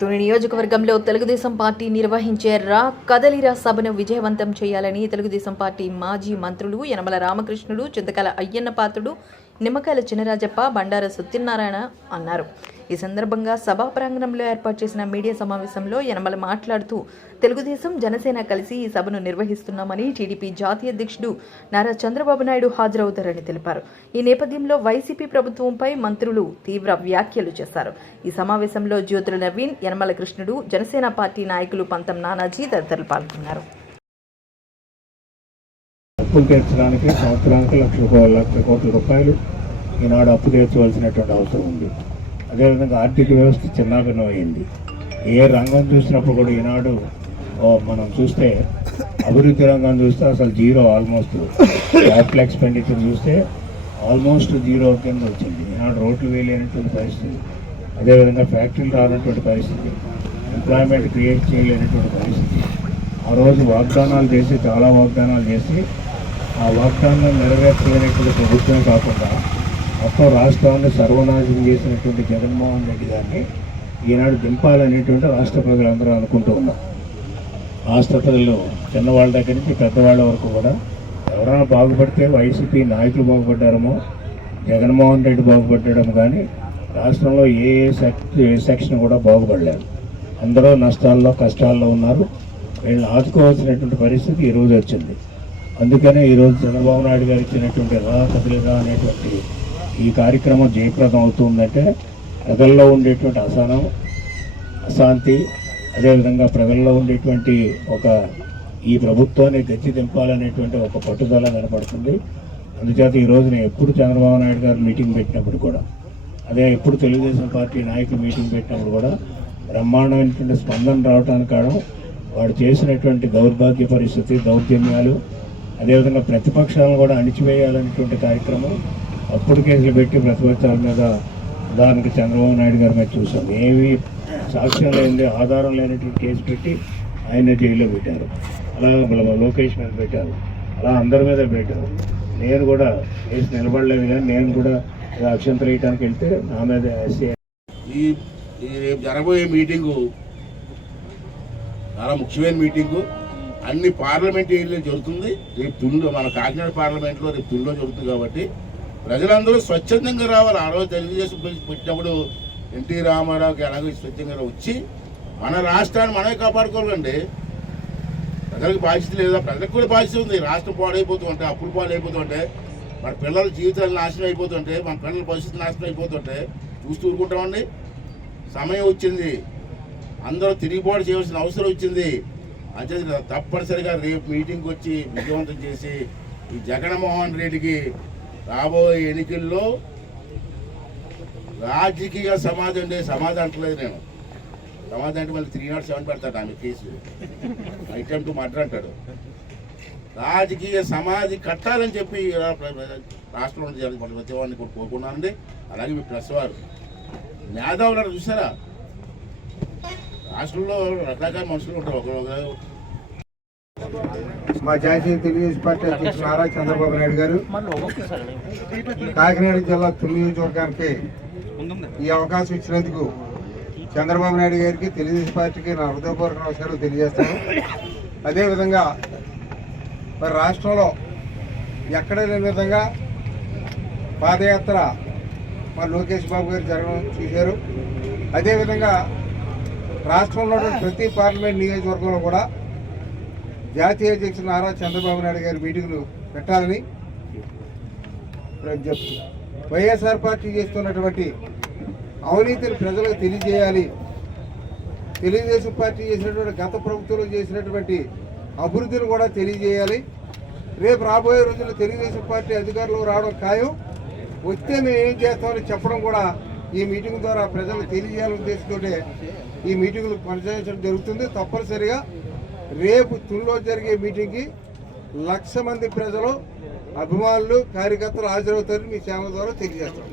తుని నియోజకవర్గంలో తెలుగుదేశం పార్టీ నిర్వహించే రా కదలిరా సభను విజయవంతం చేయాలని తెలుగుదేశం పార్టీ మాజీ మంత్రులు యనమల రామకృష్ణుడు చింతకాల అయ్యన్న పాత్రుడు నిమ్మకాయల చినరాజప్ప బండారు సత్యనారాయణ అన్నారు. ఈ సందర్భంగా సభా ప్రాంగణంలో ఏర్పాటు చేసిన మీడియా సమావేశంలో యనమల మాట్లాడుతూ తెలుగుదేశం జనసేన కలిసి ఈ సభను నిర్వహిస్తున్నామని టీడీపీ జాతీయ అధ్యక్షుడు నారా చంద్రబాబు నాయుడు హాజరవుతారని తెలిపారు. ఈ నేపథ్యంలో వైసీపీ ప్రభుత్వంపై మంత్రులు తీవ్ర వ్యాఖ్యలు చేశారు. ఈ సమావేశంలో జ్యోతుల నవీన్ యనమల కృష్ణుడు జనసేన పార్టీ నాయకులు పంతం నానాజీ తదితరులు పాల్గొన్నారు. అప్పులు తీర్చడానికి సంవత్సరానికి లక్ష రూపాయలు లక్ష కోట్ల రూపాయలు ఈనాడు అప్పు తీర్చవలసినటువంటి అవసరం ఉంది. అదేవిధంగా ఆర్థిక వ్యవస్థ చిన్నాభిన్నం అయింది. ఏ రంగం చూసినప్పుడు కూడా ఈనాడు మనం చూస్తే అభివృద్ధి రంగం చూస్తే అసలు జీరో ఆల్మోస్ట్. క్యాపిటల్ ఎక్స్పెండిచర్ చూస్తే ఆల్మోస్ట్ జీరో కింద వచ్చింది. ఈనాడు రోడ్లు వేయలేనటువంటి పరిస్థితి. అదేవిధంగా ఫ్యాక్టరీలు రానటువంటి పరిస్థితి. ఎంప్లాయ్మెంట్ క్రియేట్ చేయలేనటువంటి పరిస్థితి. ఆ రోజు వాగ్దానాలు చేసి చాలా వాగ్దానాలు చేసి ఆ వాగ్దానాలు నెరవేర్చలేనటువంటి ప్రభుత్వమే కాకుండా మొత్తం రాష్ట్రాన్ని సర్వనాశనం చేసినటువంటి జగన్మోహన్ రెడ్డి గారిని ఈనాడు దింపాలనేటువంటి రాష్ట్ర ప్రజలందరూ అనుకుంటూ ఉన్నారు. రాష్ట్ర ప్రజలు చిన్నవాళ్ళ దగ్గర నుంచి పెద్దవాళ్ళ వరకు కూడా ఎవరైనా బాగుపడితే వైసీపీ నాయకులు బాగుపడ్డారేమో జగన్మోహన్ రెడ్డి బాగుపడ్డము కానీ రాష్ట్రంలో ఏ ఏ ఏ సెక్షన్ కూడా బాగుపడలేదు. అందరూ నష్టాల్లో కష్టాల్లో ఉన్నారు. వీళ్ళు ఆదుకోవాల్సినటువంటి పరిస్థితి ఈరోజు వచ్చింది. అందుకనే ఈరోజు చంద్రబాబు నాయుడు గారు ఇచ్చినటువంటి రా కదిలిరా అనేటువంటి ఈ కార్యక్రమం జయప్రదం అవుతుందంటే ప్రజల్లో ఉండేటువంటి అసహనం అశాంతి అదేవిధంగా ప్రజల్లో ఉండేటువంటి ఒక ఈ ప్రభుత్వాన్ని గట్టి దింపాలనేటువంటి ఒక పట్టుదల కనపడుతుంది అందుచేత ఈరోజు నేను ఎప్పుడు చంద్రబాబు నాయుడు గారు మీటింగ్ పెట్టినప్పుడు కూడా అదే ఎప్పుడు తెలుగుదేశం పార్టీ నాయకులు మీటింగ్ పెట్టినప్పుడు కూడా బ్రహ్మాండమైనటువంటి స్పందన రావడానికి కారణం వాడు చేసినటువంటి దౌర్భాగ్య పరిస్థితి దౌర్జన్యాలు అదేవిధంగా ప్రతిపక్షాలను కూడా అణిచివేయాలనేటువంటి కార్యక్రమం అప్పుడు కేసులు పెట్టి ప్రతిపక్షాల మీద ఉదాహరణకి చంద్రబాబు నాయుడు గారి మీద చూసాం ఏవి సాక్ష్యం లేనిది ఆధారం లేనటువంటి కేసు పెట్టి ఆయన జైల్లో పెట్టారు. అలా లోకేష్ మీద పెట్టారు. అలా అందరి మీద పెట్టారు. నేను కూడా కేసు నిలబడలేదు కానీ నేను కూడా ఏదో అక్షంతలు వేయడానికి వెళ్తే నా మీద ఎస్ఏ ఈ ఈ రేపు జరగబోయే మీటింగు చాలా ముఖ్యమైన మీటింగు. అన్ని పార్లమెంట్ ఏరియాలో జరుగుతుంది. రేపు తుల్లో మన కాకినాడ పార్లమెంట్లో రేపు తుల్లో జరుగుతుంది కాబట్టి ప్రజలందరూ స్వచ్ఛందంగా రావాలి. ఆ రోజు తెలుగుదేశం పెట్టినప్పుడు ఎన్టీ రామారావుకి అలాగే స్వచ్ఛంగా వచ్చి మన రాష్ట్రాన్ని మనమే కాపాడుకోవాలండి. ప్రజలకు బాధ్యత లేదా? ప్రజలకు కూడా బాధ్యత ఉంది. రాష్ట్రం పాడైపోతుంటే అప్పులు పాడైపోతుంటే మన పిల్లల జీవితాలు నాశనం అయిపోతుంటే మన పిల్లల భవిష్యత్తు నాశనం అయిపోతుంటే చూస్తూ ఊరుకుంటామండి. సమయం వచ్చింది. అందరూ తిరిగిపోటు చేయవలసిన అవసరం వచ్చింది. అంతే తప్పనిసరిగా రేపు మీటింగ్కి వచ్చి విజయవంతం చేసి ఈ జగన్మోహన్ రెడ్డికి రాబోయే ఎన్నికల్లో రాజకీయ సమాధి అంటే సమాధి అంటలేదు నేను. సమాధి అంటే మళ్ళీ త్రీ నాట్ సెవెన్ పెడతాడు ఆమె కేసు. ఐటమ్ టు మర్డర్ అంటాడు. రాజకీయ సమాధి కట్టాలని చెప్పి రాష్ట్రంలో ఉండే ప్రతి వాడిని కూడా కోరుకున్నానండి అలాగే మీ ప్రెస్ వారు. మేధావులు చూసారా? రాష్ట్రంలో రకరకాల మనుషులు ఉంటారు. ఒకరు మా జాతీయ తెలుగుదేశం పార్టీ అధ్యక్షుడు నారా చంద్రబాబు నాయుడు గారు కాకినాడ జిల్లా తొమ్మిది నియోజకవర్గానికి ఈ అవకాశం ఇచ్చినందుకు చంద్రబాబు నాయుడు గారికి తెలుగుదేశం పార్టీకి నా హృదయపూర్వక నమస్కారాలు తెలియజేస్తాను. అదేవిధంగా మరి రాష్ట్రంలో ఎక్కడ లేని విధంగా పాదయాత్ర మా లోకేష్ బాబు గారు జరగడం చూశారు. అదేవిధంగా రాష్ట్రంలో ప్రతి పార్లమెంట్ నియోజకవర్గంలో కూడా జాతీయ అధ్యక్షులు నారా చంద్రబాబు నాయుడు గారి మీటింగులు పెట్టాలని వైఎస్ఆర్ పార్టీ చేస్తున్నటువంటి అవినీతిని ప్రజలకు తెలియజేయాలి. తెలుగుదేశం పార్టీ చేసినటువంటి గత ప్రభుత్వంలో చేసినటువంటి అభివృద్ధిని కూడా తెలియజేయాలి. రేపు రాబోయే రోజుల్లో తెలుగుదేశం పార్టీ అధికారులు రావడం ఖాయం. వస్తే మేము ఏం చేస్తామని చెప్పడం కూడా ఈ మీటింగ్ ద్వారా ప్రజలకు తెలియజేయాలని ఉద్దేశంతో ఈ మీటింగులు పనిచేయడం జరుగుతుంది. తప్పనిసరిగా రేపు తుల్లో జరిగే మీటింగ్కి లక్ష మంది ప్రజలు అభిమానులు కార్యకర్తలు హాజరవుతారని మీ ఛానల్ ద్వారా తెలియజేస్తాం.